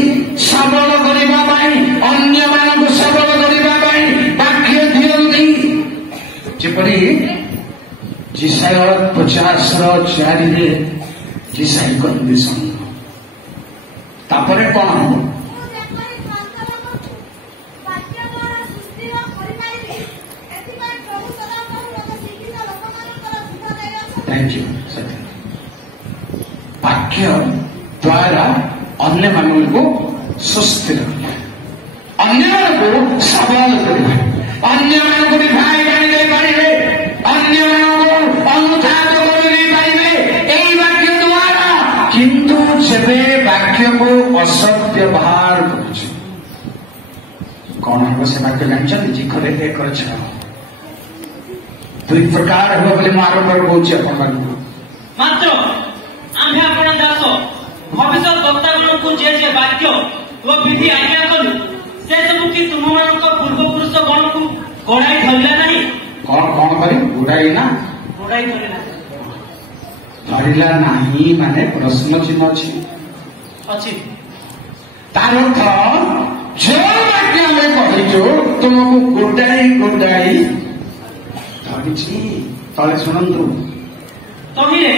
ସବଳ କରିବା ପାଇଁ, ଅନ୍ୟମାନଙ୍କୁ ସବଳ କରିବା ପାଇଁ ବାକ୍ୟ ଦିଅନ୍ତି। ଯେପରି ଜିସାୟ 50:4 ଜିସାଇ କଣ୍ଡିସନ। ତାପରେ କଣ ହବ? ବାକ୍ୟ ଅନ୍ୟମାନଙ୍କୁ ସୁସ୍ଥିର କରିବା, ଅନ୍ୟମାନଙ୍କୁ ସବଳ କରିବା, ଅନ୍ୟମାନଙ୍କୁ ଭାଇ ଭାଇ ଦେଇପାରିବେ, ଅନ୍ୟମାନଙ୍କୁ ଅନୁଧାନ କରିପାରିବେ ଏଇ ବାକ୍ୟ ଦ୍ୱାରା। କିନ୍ତୁ ଯେବେ ବାକ୍ୟକୁ ଅସତ୍ ବ୍ୟବହାର କରୁଛୁ କଣ ହେବ ସେ ବାକ୍ୟ ଜାଣିଛନ୍ତି? ଜିଘରେ ଏକର ଛାଳ। ଦୁଇ ପ୍ରକାର ହେବ ବୋଲି ମୁଁ ଆରମ୍ଭରେ କହୁଛି ଆପଣମାନଙ୍କୁ। ମାତ୍ର ଆମ୍ଭେ ଆପଣ ଦାସ ଭବିଷ୍ୟତ ବକ୍ତାମାନଙ୍କୁ ଯେ ବାକ୍ୟ ଓ ବିଧି ଆଜ୍ଞା କଲୁ ସେ ସବୁ କି ତୁମମାନଙ୍କ ପୂର୍ବପୁରୁଷ ଗଣକୁ ଗୋଡ଼ାଇ ଧରିଲା ନାହିଁ? କଣ କଣ କରି ଗୋଡ଼ାଇ ନା ଗୋଡ଼ାଇ ଧରିଲା ଧରିଲା ନାହିଁ ମାନେ ପ୍ରଶ୍ନ ଚିହ୍ନ ଅଛି। ତାର ଅର୍ଥ ଯେଉଁ ବାକ୍ୟ ଆମେ କହିଛୁ ତୁମକୁ ଗୋଟାଇ ଗୋଟାଇ ଧରିଛି। ତଳେ ଶୁଣନ୍ତୁ। କହିଲେ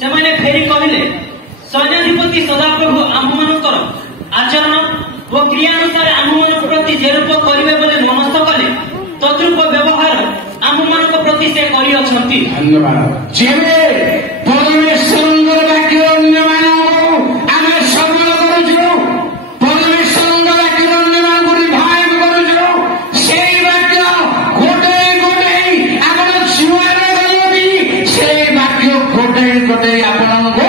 ସେମାନେ ଫେରି କହିଲେ, ସୈନ୍ୟାଧିପତି ସଦାପ୍ରଭୁ ଆମ୍ଭମାନଙ୍କର ଆଚରଣ ଓ କ୍ରିୟା ଅନୁସାରେ ଆମ୍ଭମାନଙ୍କ ପ୍ରତି ଯେ ରୂପ କରିବେ ବୋଲି ମନସ୍ଥ କଲେ ତଦ୍ରୂପ ବ୍ୟବହାର ଆମ୍ଭମାନଙ୍କ ପ୍ରତି ସେ କରିଅଛନ୍ତି। ଧନ୍ୟବାଦ। ଯେବେ ପରମେଶ୍ୱରଙ୍କର ବାକ୍ୟ ଅନ୍ୟମାନଙ୍କୁ ଆମେ ସବଳ କରୁଛୁ, ପରମେଶ୍ୱରଙ୍କ ବାକ୍ୟ ଅନ୍ୟମାନଙ୍କୁ ରିଭାଇଭ୍ କରୁଛୁ, ସେଇ ବାକ୍ୟ ଗୋଟେଇ ଗୋଟେଇ ଆପଣ ଜୀବନରେ ଗଲେ ବି ସେଇ ବାକ୍ୟ ଗୋଟେଇ ଗୋଟେଇ ଆପଣଙ୍କୁ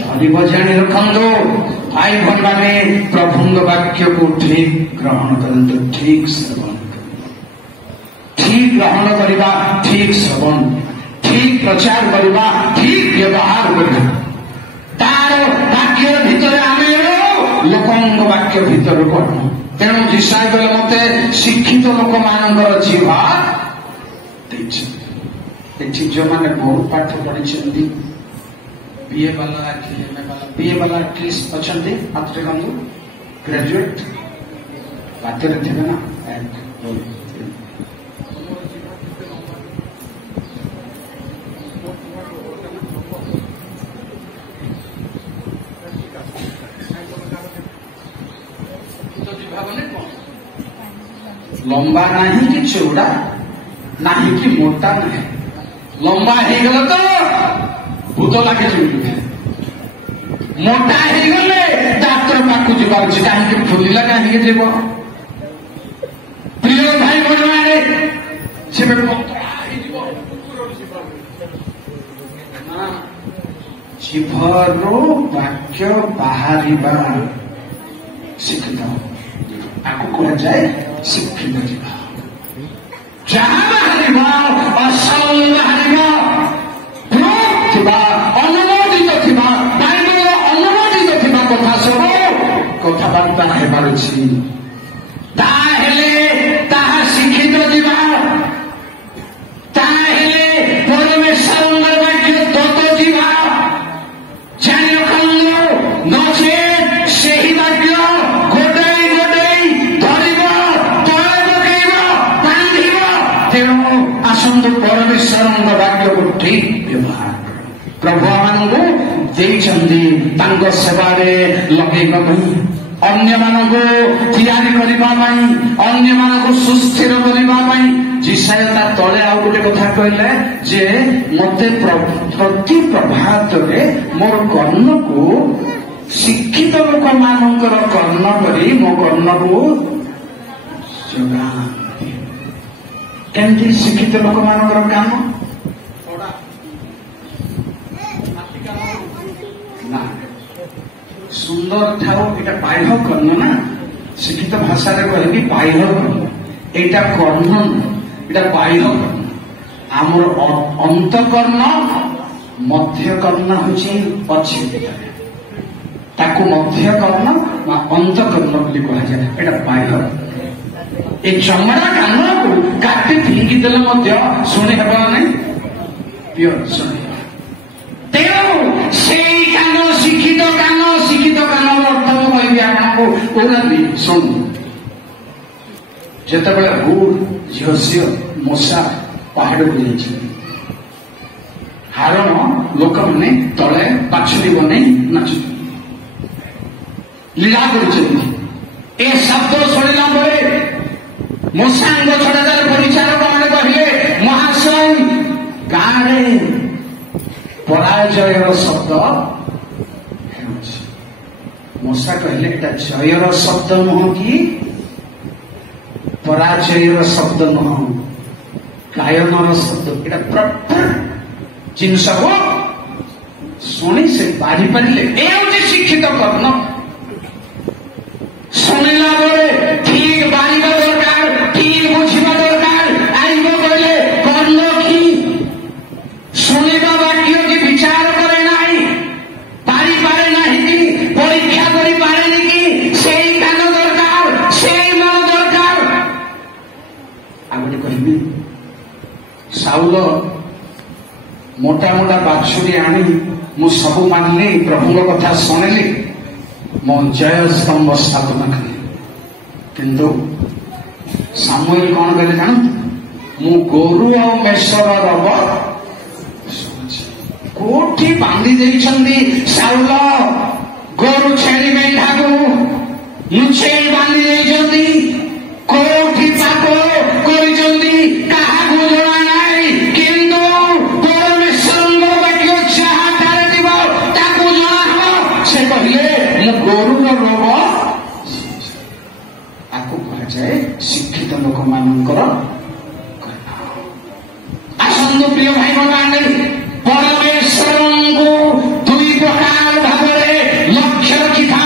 ଧରିବ। ଜାଣି ରଖନ୍ତୁ ଭାଇ ଭଣ୍ଡାରେ ପ୍ରଭୁଙ୍କ ବାକ୍ୟକୁ ଠିକ୍ ଗ୍ରହଣ କରନ୍ତୁ, ଠିକ୍ ଶ୍ରବଣ ଠିକ୍ ଗ୍ରହଣ କରିବା, ଠିକ୍ ଶ୍ରବଣ, ଠିକ୍ ପ୍ରଚାର କରିବା, ଠିକ୍ ବ୍ୟବହାର କରିବା। ତାର ବାକ୍ୟ ଭିତରେ ଆମେ ଲୋକଙ୍କ ବାକ୍ୟ ଭିତରକୁ ଆଣୁ। ତେଣୁ ଯିଶାୟ କହିଲେ ମତେ ଶିକ୍ଷିତ ଲୋକମାନଙ୍କର ଜିହ୍ବା ଦେଇଛନ୍ତି। ଏଠି ଯେଉଁମାନେ ବହୁତ ପାଠ ପଢିଛନ୍ତି, ବିଏ ବାଲା ବିଏ ବାଲା ଆଟଲିଷ୍ଟ ଅଛନ୍ତି, ହାତରେ ଗନ୍ତୁ ଗ୍ରାଜୁଏଟ୍ ବାକ୍ୟରେ ଥିବେ ନା। ଲମ୍ବା ନାହିଁ କି ଚଉଡ଼ା ନାହିଁ କି ମୋଟା ନାହିଁ, ଲମ୍ବା ହେଇଗଲେ ତ ଭୂତ ଲାଗିଯିବ, ମୋଟା ହେଇଗଲେ ଡାକ୍ତର ପାଖକୁ ଯିବାର ଅଛି। କାହିଁକି ଫୁଲିଲା, କାହିଁକି ଯିବ? ପ୍ରିୟ ଭାଇ ଭଉଣୀମାନେ, ସେବେ ପତଳା ହେଇଯିବ, ଜିଭରୁ ବାକ୍ୟ ବାହାରିବା ଶିକ୍ଷିତ, ଆକୁ କୁହାଯାଏ ଶିକ୍ଷିତ ଯିବା। ଯାହା ବାହାରିବ ଅସଲ ବାହାରିବ, ଥିବା ଅନୁମୋଦିତ ଥିବା, ବାଇବେଲର ଅନୁମୋଦିତ ଥିବା କଥା ସବୁ କଥାବାର୍ତ୍ତା ହେବାରୁଛି, ତାହେଲେ ତାହା ଶିକ୍ଷିତ ଯିବା, ତାହେଲେ ପରମେଶ୍ୱରଙ୍କ ବାକ୍ୟ ତତ ଯିବା। ଜାଣି ରଖନ୍ତୁ, ନଚେତ୍ ସେହି ବାକ୍ୟ ଗୋଟେଇ ଗୋଟେଇ ଧରିବ, ତଳେ ପକେଇବ, ବାନ୍ଧିବ। ତେଣୁ ଆସନ୍ତୁ ପରମେଶ୍ୱରଙ୍କ ବାକ୍ୟକୁ ଠିକ୍ ବ୍ୟବହାର। ପ୍ରଭୁ ଆମମାନଙ୍କୁ ଦେଇଛନ୍ତି ତାଙ୍କ ସେବାରେ ଲଗେଇବା ପାଇଁ, ଅନ୍ୟମାନଙ୍କୁ ତିଆରି କରିବା ପାଇଁ, ଅନ୍ୟମାନଙ୍କୁ ସୁସ୍ଥିର କରିବା ପାଇଁ। ଯିଶାୟ ତା ତଳେ ଆଉ ଗୋଟେ କଥା କହିଲେ ଯେ ମତେ ପ୍ରତି ପ୍ରଭାତରେ ମୋର କର୍ଣ୍ଣକୁ ଶିକ୍ଷିତ ଲୋକମାନଙ୍କର କର୍ଣ୍ଣ କରି ମୋ କର୍ଣ୍ଣକୁ ଯୋଗାନ୍ତି। କେମିତି ଶିକ୍ଷିତ ଲୋକମାନଙ୍କର କାମ? ନା, ସୁନ୍ଦର ଥାଉ, ଏଇଟା ବାହ୍ୟ କର୍ଣ୍ଣ ନା, ଶିକ୍ଷିତ ଭାଷାରେ କହିବି ବାହ୍ୟ କର୍ଣ୍ଣ, ଏଇଟା କର୍ଣ୍ଣ ନୁହଁ, ଏଇଟା ବାହ୍ୟ କର୍ଣ୍ଣ। ଆମର ଅନ୍ତଃକର୍ଣ୍ଣ ମଧ୍ୟକର୍ଣ୍ଣ ହଉଛି ଅଛି, ତାକୁ ମଧ୍ୟକର୍ଣ୍ଣ ବା ଅନ୍ତଃକର୍ଣ୍ଣ ବୋଲି କୁହାଯାଏ। ଏଇଟା ବାହ୍ୟ। ଏ ଚମଡ଼ା କାନକୁ କାଟି ଫିଙ୍ଗି ଦେଲେ ମଧ୍ୟ ଶୁଣି ହେବ ନା ନାହିଁ? ପିଓର ଶୁଣି। ତେଣୁ ସେଇ କାନ ଶିକ୍ଷିତ କାନ, ଶିକ୍ଷିତ କାନର ଅର୍ଥ ମୁଁ କହିବି ଆପଣଙ୍କୁ, କହୁନାହାନ୍ତି ଶୁଣୁ। ଯେତେବେଳେ ଝିଅ ମଶା ପାହାଡ଼କୁ ଯାଇଛନ୍ତି, ହାରଣ ଲୋକମାନେ ତଳେ ପାଛୁରୀ ବନେଇ ନାଚୁଛନ୍ତି, ଲୀଳା କରୁଛନ୍ତି। ଏ ଶବ୍ଦ ଶୁଣିଲା ପରେ ମଶାଙ୍କ ଛଡ଼ାଯାର ପରିଚାରକମାନେ କହିଲେ, ମହାଶୟ ଗାଁରେ ପରାଜୟର ଶବ୍ଦ ହେଉଛି। मूसा कहले एटा जयर शब्द नुह कि पराजयर शब्द नुह गायनर शब्द एटा प्रत्येक जिनस को शुणी से बारी पारे ये शिक्षित कर्ण शुणिला बेले ठीक बारिबा दरकार ठीक बुझा दरकार आईब कहले कर्ण कि शुणिबा वाक्य की विचार करे नहीं पारी पारे नहीं कि परीक्षा करी पारे कि से कान दरकार से मन दरकार आगे कहबी साउल मोटा मोटा बाछुरी आनी मु सबू मानली प्रभु कथा शुणिली मो जय स्तंभ स्थापना कली किंतु सामुएल कौन करे जान मु गोरु और मेषर रब कोठी बांधी देइछंदी साउल गोरु छेड़ी मेढा को लुचेई बांधी देइछंदी कोठी पाप करिछंदी काहा को जणा नाही किंतु परमेश्वर वाक्य चाहा तारे दिबो ताकू जणा हो से कहिले मु गोरु रब आपको कहा जाए शिक्षित लोक मानकर आसंद प्रिय भाई बहन परमेश्वर को दुई प्रकार भाव लक्ष्य रखी था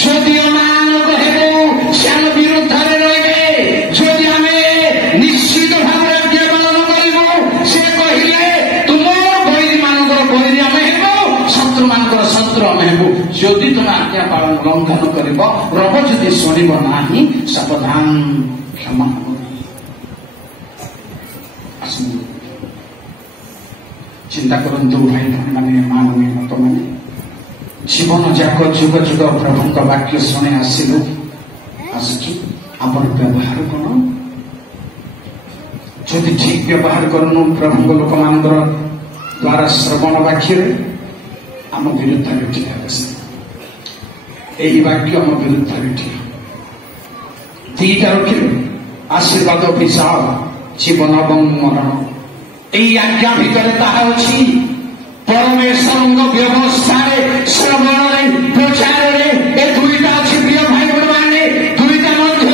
जदि मान कहबू से विरुद्ध रे जदि आम निश्चित भाव पालन करूँ से कहले तुम बैरी मान बैरी आम हेबू शत्रु मान शत्रु आम हेबू जदि तुम आज्ञा पालन लंघन कर रब जदि शुणव ना सावधान क्षमा चिंता करंतु भाई माने माननीय मत माने जीवन जाक जुग जुग प्रभु वाक्य शुणी आसिलु आसुची आपण व्यवहार कौन जदि ठीक व्यवहार करनु प्रभु लोक मान द्वारा श्रवण वाक्य आम विरुद्ध ठीक यही वाक्य आम विरुद्ध ठीक रखिले आशीर्वाद अभिशाप जीवन और मरण यही आज्ञा भितर ताहा अछि परमेश्वर व्यवस्था श्रवण प्रचार ए दुईटा अच्छी प्रिय भाई बहने दुईटा मध्य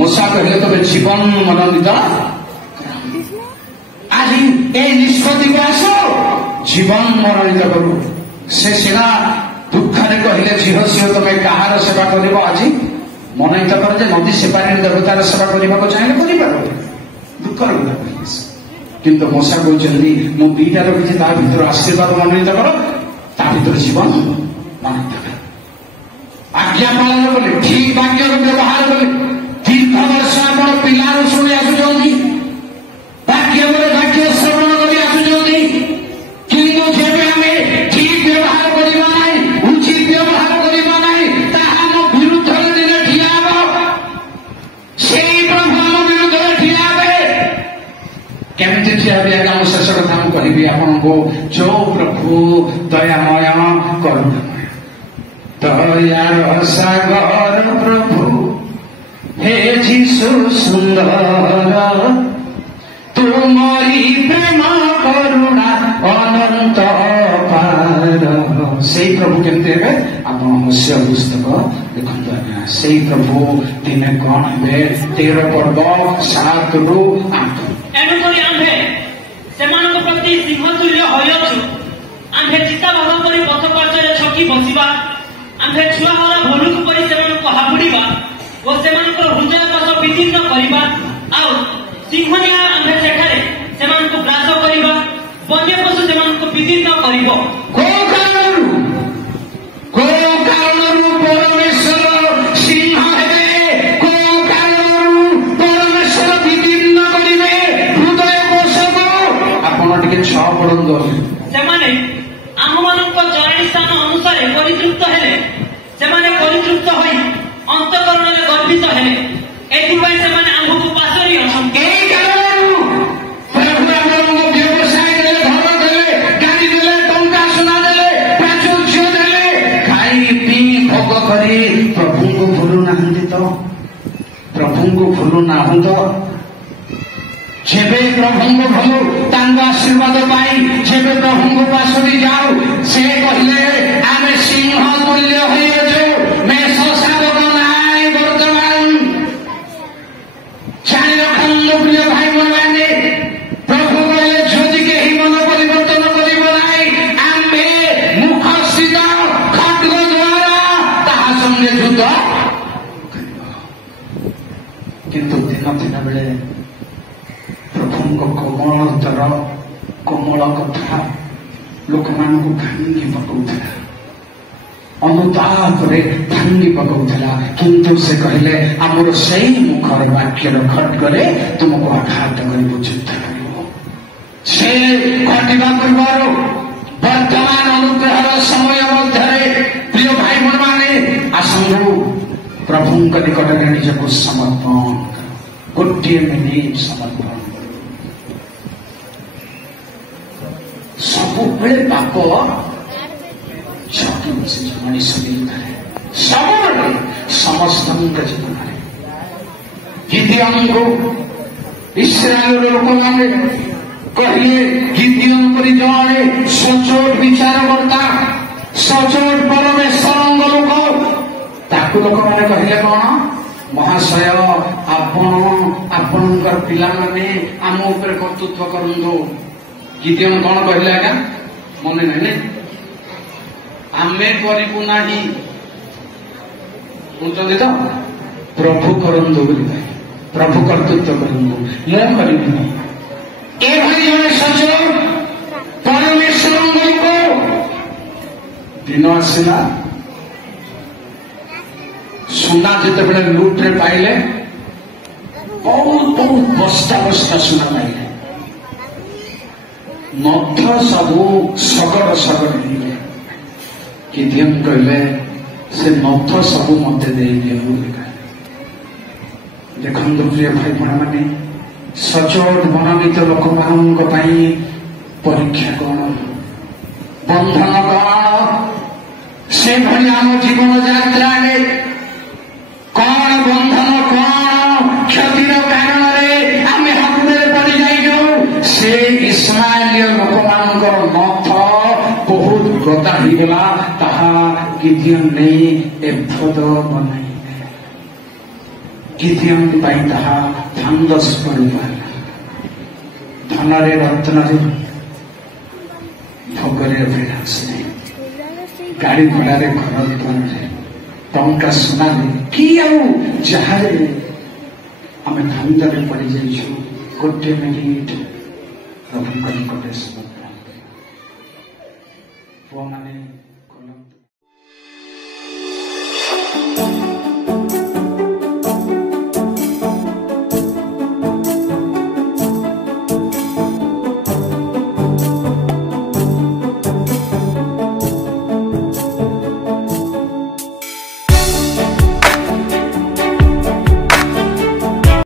मूसा कहले तबे जीवन मनोनीत आज ए निष्पत्ति को आस जीवन मनोनीत करू से सीना दुखरे कहले झीह झीह तुम कहार सेवा कर आज मनोनीत कर नदी सेपारी देवतार सेवा करने चाहिए कर दुखर कथा कहले किंतु मूसा कहते मु दीटा रखी भर आशीर्वाद मनोनीत कर भर जीवन मनोनीत कर आज्ञा पालन कले ठीक वाक्य व्यवहार कले दीर्घ वर्ष आप पिला शुणी आसुच्च वाक्य वाक्य श्रवण कर आसुच्च किंतु जेबे आम ठीक व्यवहार करवा ना उचित व्यवहार करवा ना आम विरुद्ध दिन ठिया से प्रभु आम विरुद्ध ठिया केमती ठिया आम शेष कथा कहि आपको जो प्रभु दयामय करुणामय दयार सागर प्रभु हे जीशु सुंदर तुमरी प्रेम करुणा अनंत पार से प्रभु केमती हे आप हस्य पुस्तक देखते आज्ञा से प्रभु दिने कौन हे 13 पर्व 7 ରୁ 8 एणुकरी आम्भे सेमानक प्रति सिंहतुल्य होयछु आम्भे चित्ताभाव करी पथ पार्श्वरे छकी बसिबा आम्भे छुआ हरा भलुक परि सेमानक हाबुड़ीबा ओ सेमानक हृदयाकाश विदीर्ण करिबा आउ सिंहनिया आम्भे सेठारे सेमानक ग्रास करिबा वन्य पशु सेमानक विदीर्ण करिबो को कारणरू परमेश्वर सिंह हेबे को कारणरू परमेश्वर विदीर्ण करिबे हृदय कोशको आपण टिके 6 पढंदो सेमाने आममानक जरणी स्थान अनुसार परितृप्त हेले सेमाने परितृप्त होई अंतःकरणले गर्वित हेले एथिबाई सेमाने आम्भको पासरी अछन ए कारणरू प्रभु हमको व्यवसाय देले घर देले गाड़ी देले टंका सुना देले प्राचुर्य देले खाई पी भोग करी प्रभु को भूलु नाहंती तो प्रभु को भूलु नाहं तो जेबे प्रभु को भूलु तांगा आशीर्वाद पाई जेबे प्रभु को पासरी जाऊ से कहले आमे सिंह तुल्य होई ଯୁଦ୍ଧ କିନ୍ତୁ ଦିନ ଥିଲା ବେଳେ ପ୍ରଭୁଙ୍କ କୋମଳ କଥା ଲୋକମାନଙ୍କୁ ଭାଙ୍ଗି ପକାଉଥିଲା, ଅନୁତାପରେ ଭାଙ୍ଗି ପକାଉଥିଲା। କିନ୍ତୁ ସେ କହିଲେ ଆମର ସେଇ ମୁଖର ବାକ୍ୟର ଖଡ୍ଗରେ ତୁମକୁ ଆଘାତ କରିବ, ଯୁଦ୍ଧ କରିବ। ସେ ଘଟିବା ପୂର୍ବରୁ ବର୍ତ୍ତମାନ ଅନୁଗ୍ରହର ସମୟ ମଧ୍ୟରେ ପ୍ରିୟ ଭାଇ ଭଉଣୀମାନେ ଆସନ୍ତୁ ପ୍ରଭୁଙ୍କ ନିକଟରେ ନିଜକୁ ସମର୍ପଣ କର। ଗୋଟିଏ ମିନିଟ୍ ସମର୍ପଣ କର। ସବୁବେଳେ ପାପ ଛକି ବସିଛି ମଣିଷ ବିରୁଦ୍ଧରେ, ସବୁବେଳେ ସମସ୍ତଙ୍କ ଜୀବନରେ। ଗିଦିୟନଙ୍କୁ ଇସ୍ରାଏଲର ଲୋକମାନେ କହିଲେ ଗିଦିୟନ ପରି ଜଣେ ସଚୋଟ ବିଚାରକର୍ତ୍ତା, ସଚୋଟ ପରମେଶ୍ୱରଙ୍କ ଲୋକ। ତାକୁ ଲୋକମାନେ କହିଲେ କଣ? ମହାଶୟ, ଆପଣ ଆପଣଙ୍କର ପିଲାମାନେ ଆମ ଉପରେ କର୍ତ୍ତୃତ୍ୱ କରନ୍ତୁ। ଗିଦିୟନ କଣ କହିଲେ ଆଜ୍ଞା? ମନେ ନାହିଁ, ଆମେ କରିବୁ ନାହିଁ, ବୁଝୁଛନ୍ତି ତ? ପ୍ରଭୁ କରନ୍ତୁ ବୋଲି କହେ, ପ୍ରଭୁ କର୍ତ୍ତୃତ୍ୱ କରନ୍ତୁ, ମୁଁ କରିବିନି। ଏଭଳି ଜଣେ ସଚୋଟ ପରମେଶ୍ୱରଙ୍କ ଲୋକ। ଦିନ ଆସିଲା, ସୁନା ଯେତେବେଳେ ଲୁଟ୍ରେ ପାଇଲେ, ବହୁତ ବସ୍ତା ବସ୍ତା ସୁନା ପାଇଲେ, ନଥ ସବୁ ଶଗଡ଼ ହେଇଗଲେ। ଗିଦିୟନ କହିଲେ ସେ ନଥ ସବୁ ମତେ ଦେଇଦିଅ ବୋଲି କହିଲେ। ଦେଖନ୍ତୁ ପ୍ରିୟ ଭାଇ ଭଉଣୀମାନେ, ସଚୋଟ ମନୋନୀତ ଲୋକମାନଙ୍କ ପାଇଁ ପରୀକ୍ଷା କଣ, ବନ୍ଧନ କଣ? ସେଭଳି ଆମ ଜୀବନ ଯାତ୍ରାରେ କଣ ବନ୍ଧନ, କଣ କ୍ଷତିର କାରଣରେ ଆମେ ହାବୁଡ଼ରେ ପଡ଼ିଯାଇଯାଉ? ସେ ଇସ୍ରାଏଲୀୟ ଲୋକମାନଙ୍କର ନଥ ବହୁତ ଗଦା ହେଇଗଲା, ତାହା ଗିଦିୟନ ନେଇ ଏଫଦ ବନାଇଲେ। ଗିଦିୟନ ପାଇଁ ତାହା ଧାନ୍ଦସ ପଡ଼ିପାରିଲା। ଧନରେ ରତ୍ନରେ ଭୋଗରେ ଅଭିଳାଷ ନାହିଁ, ଗାଡ଼ି ଘୋଡ଼ାରେ ଘର ଦ୍ୱାରରେ ଟଙ୍କା ସୁନାରେ କି ଆଉ ଯାହାରେ ଆମେ ଧାନ୍ଦରେ ପଡ଼ିଯାଇଛୁ। ଗୋଟିଏ ମିନିଟ୍ ପ୍ରଭୁଙ୍କ ନିକଟରେ ସମର୍ପଣ। ପୁଅମାନେ